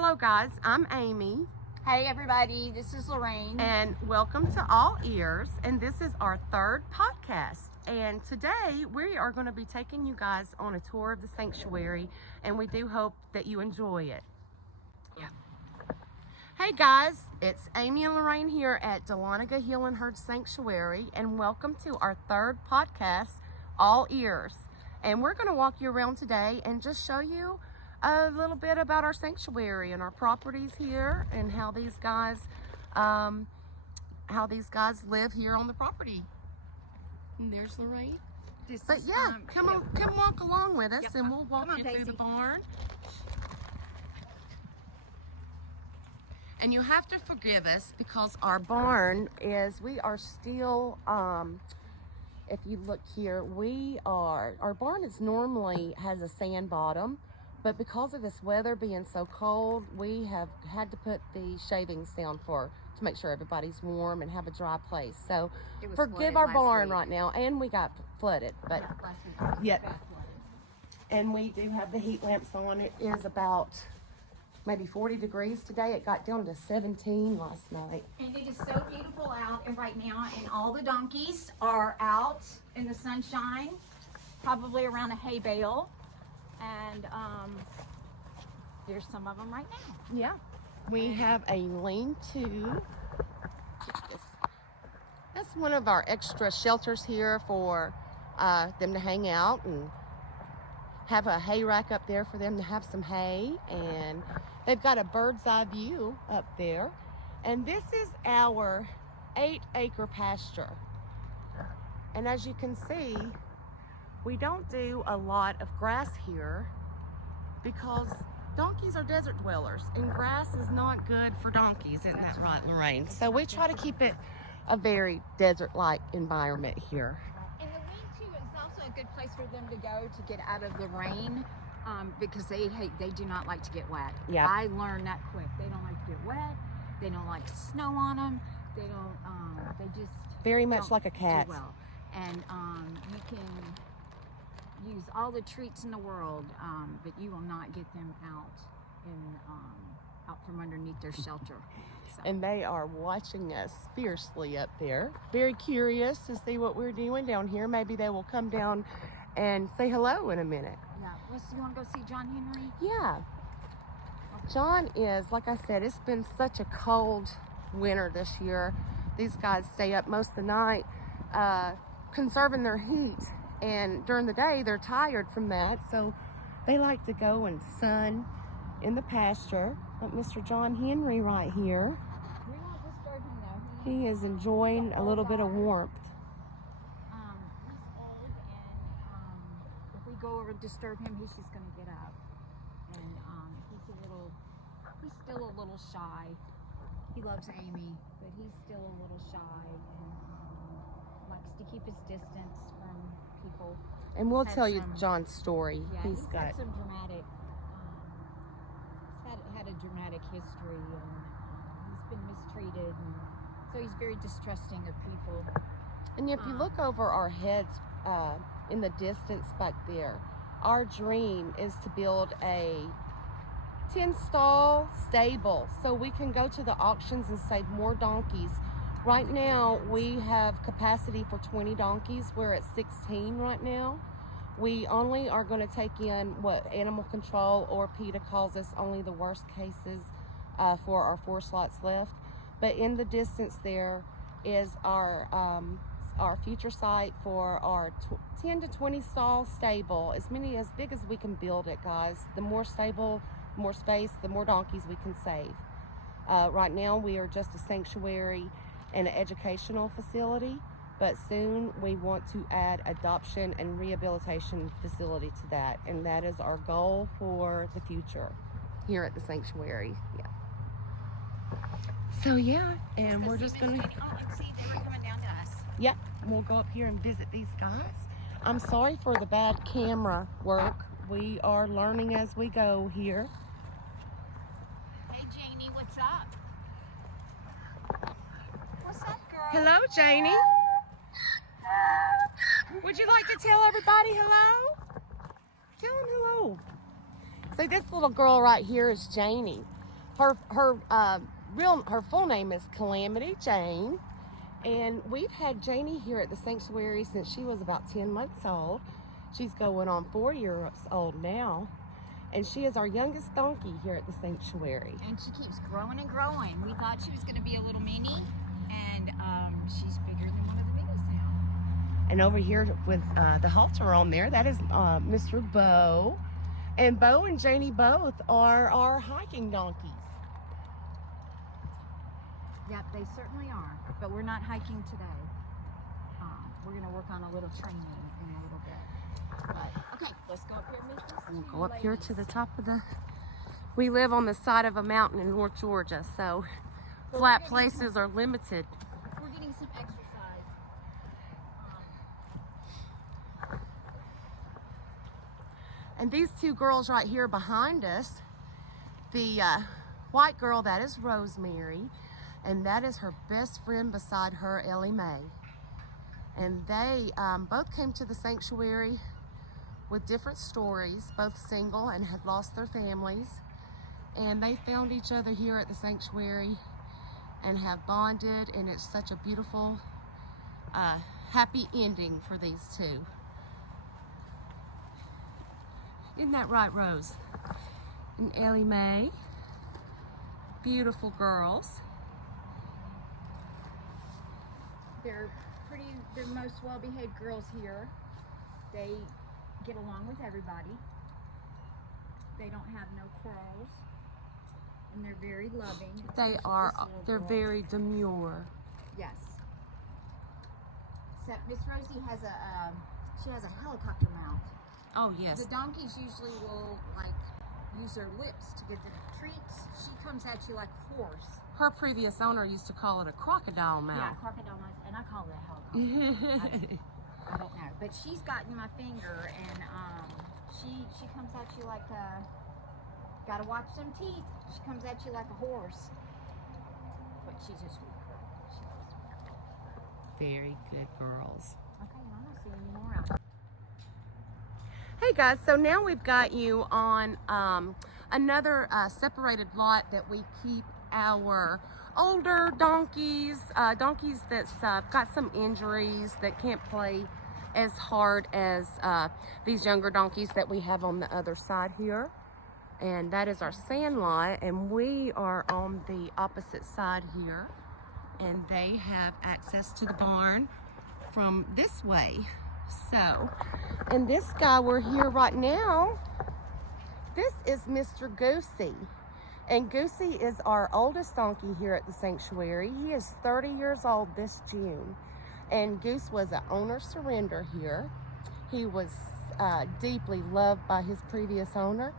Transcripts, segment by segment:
Hello guys, I'm Amy. Hey everybody, this is Lorraine. And welcome to All Ears. And this is our third podcast. And today we are going to be taking you guys on a tour of the sanctuary. And we do hope that you enjoy it. Yeah. Hey guys, it's Amy and Lorraine here at Dahlonega Healing Herd Sanctuary. And welcome to our third podcast, All Ears. And we're going to walk you around today and just show you a little bit about our sanctuary and our properties here and how these guys live here on the property. And there's Lorraine. But yeah, come walk along with us, and we'll walk you through the barn. And you have to forgive us because our barn is, we are still, if you look here, our barn is normally has a sand bottom. But because of this weather being so cold, we have had to put the shavings down to make sure everybody's warm and have a dry place. So forgive our barn right now. And we got flooded. But yeah. And we do have the heat lamps on. It is about maybe 40 degrees today. It got down to 17 last night. And it is so beautiful out and right now, and all the donkeys are out in the sunshine, probably around a hay bale. And there's some of them right now. Yeah. We have a lean-to. That's one of our extra shelters here for them to hang out and have a hay rack up there for them to have some hay. And they've got a bird's eye view up there. And this is our 8-acre pasture. And as you can see, we don't do a lot of grass here because donkeys are desert dwellers and grass is not good for donkeys. Isn't that right, Lorraine? So we try to keep it a very desert-like environment here. And the lean-to is also a good place for them to go to get out of the rain because they do not like to get wet. Yeah. I learned that quick. They don't like to get wet. They don't like snow on them. They don't, they just very much like a cat. Do well. And you can use all the treats in the world, but you will not get them out from underneath their shelter. So. And they are watching us fiercely up there, very curious to see what we're doing down here. Maybe they will come down and say hello in a minute. Yeah. Well, so you want to go see John Henry? Yeah. Okay. John is, like I said, it's been such a cold winter this year. These guys stay up most of the night conserving their heat. And during the day, they're tired from that, so they like to go and sun in the pasture, like Mr. John Henry right here. We won't disturb him though. He is enjoying a little bit of warmth. He's old, and if we go over and disturb him, he's just going to get up. And he's still a little shy. He loves Amy, but he's still a little shy and likes to keep his distance from people. And we'll tell you John's story. Yeah, he's got had some dramatic. He's had a dramatic history, and he's been mistreated, and so he's very distrusting of people. And if you look over our heads in the distance back there, our dream is to build a 10-stall stable so we can go to the auctions and save more donkeys. Right now, we have capacity for 20 donkeys. We're at 16 right now. We only are going to take in what animal control or PETA calls us only the worst cases for our 4 slots left. But in the distance there is our future site for our 10 to 20 stall stable, as big as we can build it, guys. The more stable, more space, the more donkeys we can save. Right now, we are just a sanctuary and an educational facility, but soon we want to add adoption and rehabilitation facility to that, and that is our goal for the future here at the sanctuary. Yeah. So yeah, and we're just gonna. Oh, see, they were coming down to us. Yeah, we'll go up here and visit these guys. I'm sorry for the bad camera work. We are learning as we go here. Hey, Janie, what's up? What's up, girl? Hello, Janie. Would you like to tell everybody hello? Tell them hello. So this little girl right here is Janie. her full name is Calamity Jane, and we've had Janie here at the sanctuary since she was about 10 months old. She's going on 4 years old now, and she is our youngest donkey here at the sanctuary. And she keeps growing and growing. We thought she was going to be a little mini, and she's bigger than one of the biggest now. And over here with the halter on there, that is Mr. Bo. And Bo and Janie both are our hiking donkeys. Yep, they certainly are. But we're not hiking today. We're going to work on a little training in a little bit. But, okay, let's go up here, Mrs. We'll go up here to the top of the... We live on the side of a mountain in North Georgia, so flat places are limited. We're getting some exercise. And these two girls right here behind us, the white girl, that is Rosemary, and that is her best friend beside her, Ellie Mae. And they both came to the sanctuary with different stories, both single and had lost their families. And they found each other here at the sanctuary and have bonded, and it's such a beautiful, happy ending for these two. Isn't that right, Rose? And Ellie Mae. Beautiful girls. They're the most well-behaved girls here. They get along with everybody. They don't have no quarrels. And they're very loving. They are, they're very demure. Yes. Except Miss Rosie has she has a helicopter mouth. Oh, yes. The donkeys usually will, like, use their lips to get the treats. She comes at you like a horse. Her previous owner used to call it a crocodile mouth. Yeah, crocodile mouth, and I call it a helicopter. I don't know. But she's gotten my finger, and she comes at you like gotta watch them teeth. She comes at you like a horse. But she's a sweet girl. She's a sweet girl. Very good girls. Okay, I'm not seeing any more out. Hey guys, so now we've got you on another separated lot that we keep our older donkeys, donkeys that's got some injuries that can't play as hard as these younger donkeys that we have on the other side here. And that is our sand lot, and we are on the opposite side here, and they have access to the barn from this way. So, and this guy we're here right now, this is Mr. Goosey. And Goosey is our oldest donkey here at the sanctuary. He is 30 years old this June. And Goose was an owner surrender here. He was deeply loved by his previous owner.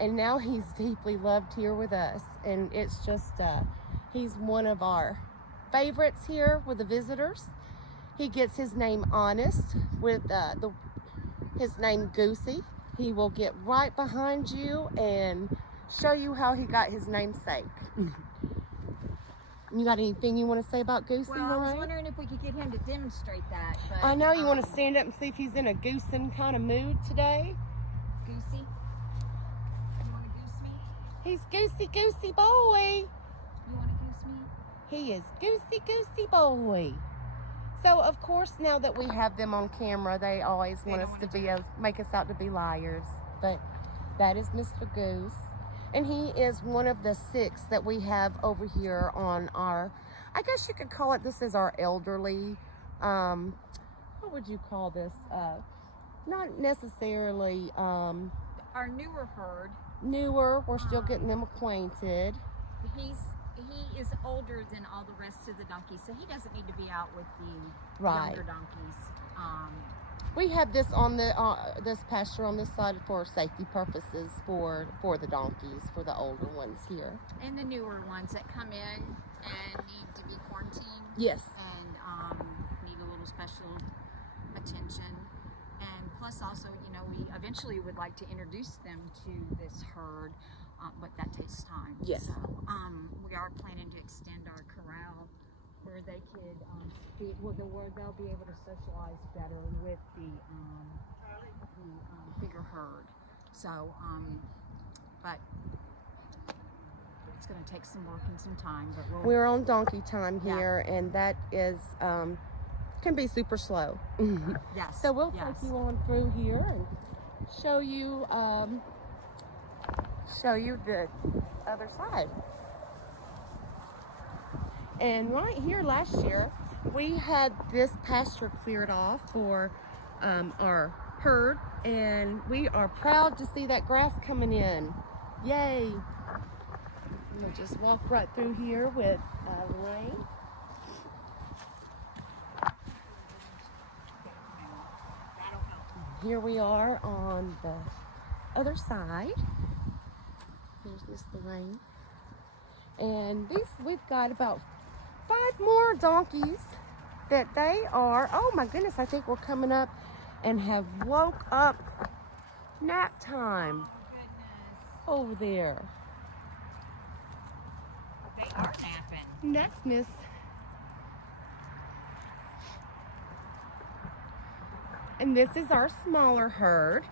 And now he's deeply loved here with us. And it's just, he's one of our favorites here with the visitors. He gets his name honest with his name Goosey. He will get right behind you and show you how he got his namesake. You got anything you want to say about Goosey? Well, I was wondering if we could get him to demonstrate that. But, I know you want to stand up and see if he's in a goosing kind of mood today. Goosey? You want to goose me? He's Goosey boy. You want to goose me? He is Goosey boy. So, of course, now that we have them on camera, they always want us to be, make us out to be liars. But that is Mr. Goose. And he is one of the 6 that we have over here on our, I guess you could call it, this is our elderly, what would you call this? Not necessarily, our newer herd. Newer, we're still getting them acquainted. He is older than all the rest of the donkeys, so he doesn't need to be out with the younger donkeys. We have this on the this pasture on this side for safety purposes for the donkeys, for the older ones here. And the newer ones that come in and need to be quarantined. Yes. And need a little special attention. And plus also, you know, we eventually would like to introduce them to this herd, but that takes time. Yes. So we are planning to extend our corral where they could where they'll be able to socialize better with the bigger herd. So, but it's going to take some work and some time, but We're on donkey time Yeah. here, and that is can be super slow. yes. So we'll yes. take you on through here and show you the other side. And right here last year, we had this pasture cleared off for our herd, and we are proud to see that grass coming in. Yay! We'll just walk right through here with Lorraine. Here we are on the other side. Here's Miss Lorraine. And we've got about 5 more donkeys that they are, oh my goodness, I think we're coming up and have woke up nap time over there. They are napping. Next, Miss. And this is our smaller herd.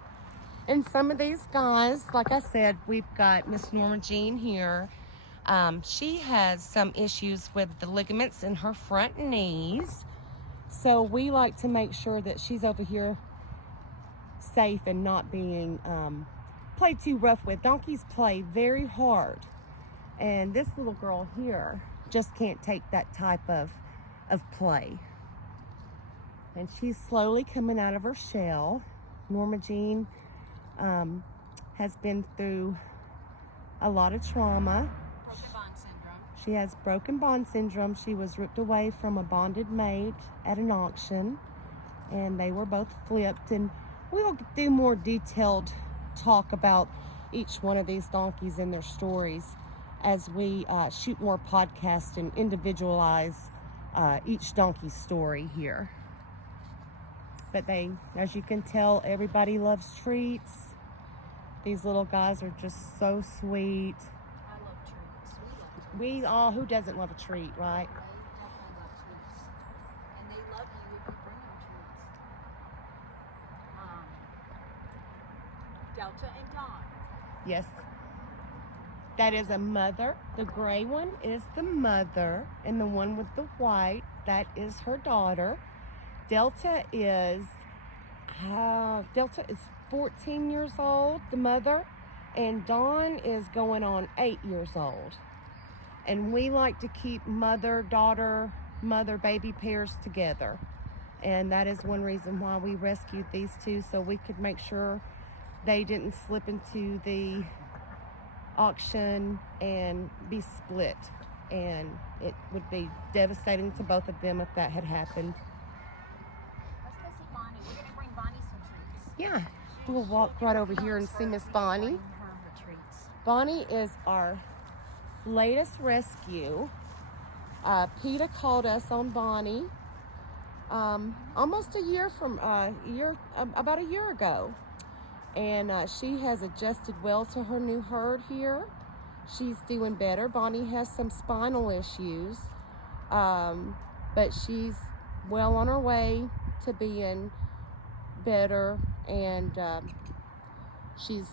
And some of these guys, like I said, we've got Miss Norma Jean here. She has some issues with the ligaments in her front knees. So we like to make sure that she's over here safe and not being played too rough with. Donkeys play very hard. And this little girl here just can't take that type of play. And she's slowly coming out of her shell. Norma Jean has been through a lot of trauma. Broken bond syndrome. She has broken bond syndrome. She was ripped away from a bonded mate at an auction, and they were both flipped. And we'll do more detailed talk about each one of these donkeys and their stories as we shoot more podcasts and individualize each donkey's story here. But they, as you can tell, everybody loves treats. These little guys are just so sweet. I love treats. We love treats. We all, who doesn't love a treat, right? They definitely love treats. And they love you if you bring them treats. Delta and Dawn. Yes. That is a mother. The gray one is the mother, and the one with the white, that is her daughter. Delta is 14 years old, the mother, and Dawn is going on 8 years old. And we like to keep mother-daughter, mother-baby pairs together. And that is one reason why we rescued these two, so we could make sure they didn't slip into the auction and be split. And it would be devastating to both of them if that had happened. Let's go see Bonnie. We're going to bring Bonnie some treats. Yeah, we'll walk right over here and see Miss Bonnie. Bring her treats. Bonnie is our latest rescue. PETA called us on Bonnie almost about a year ago. And she has adjusted well to her new herd here. She's doing better. Bonnie has some spinal issues, but she's well on her way to being better, and she's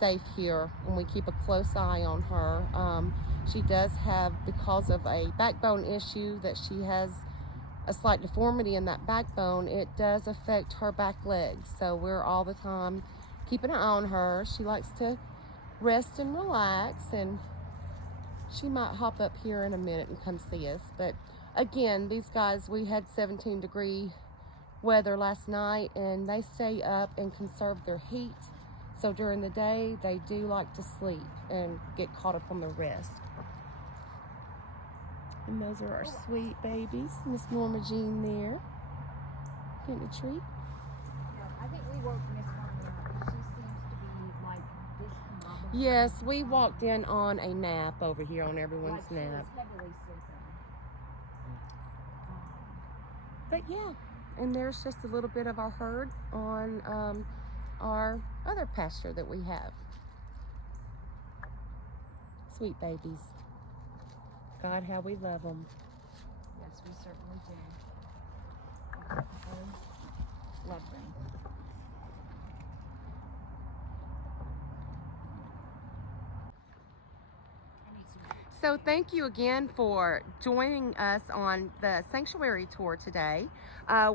safe here, and we keep a close eye on her. She does have, because of a backbone issue, that she has a slight deformity in that backbone. It does affect her back legs, so we're all the time keeping an eye on her. She likes to rest and relax, and she might hop up here in a minute and come see us. But again, these guys, we had 17-degree weather last night, and they stay up and conserve their heat. So during the day, they do like to sleep and get caught up on the rest. And those are our sweet babies. Miss Norma Jean there, getting a treat. Yeah, I think we woke Miss Bonnie up. She seems to be like discombobulated. Yes, we walked in on a nap over here on everyone's Like she nap. was heavily sleeping. But yeah, and there's just a little bit of our herd on our other pasture that we have. Sweet babies. God, how we love them. Yes, we certainly do. Love them. I need some So thank you again for joining us on the sanctuary tour today.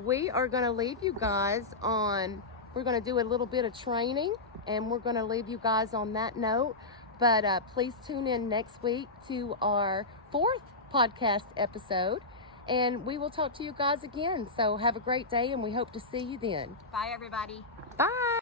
We are going to leave you guys on, we're going to do a little bit of training, and we're going to leave you guys on that note. But please tune in next week to our 4th podcast episode, and we will talk to you guys again. So have a great day, and we hope to see you then. Bye, everybody. Bye.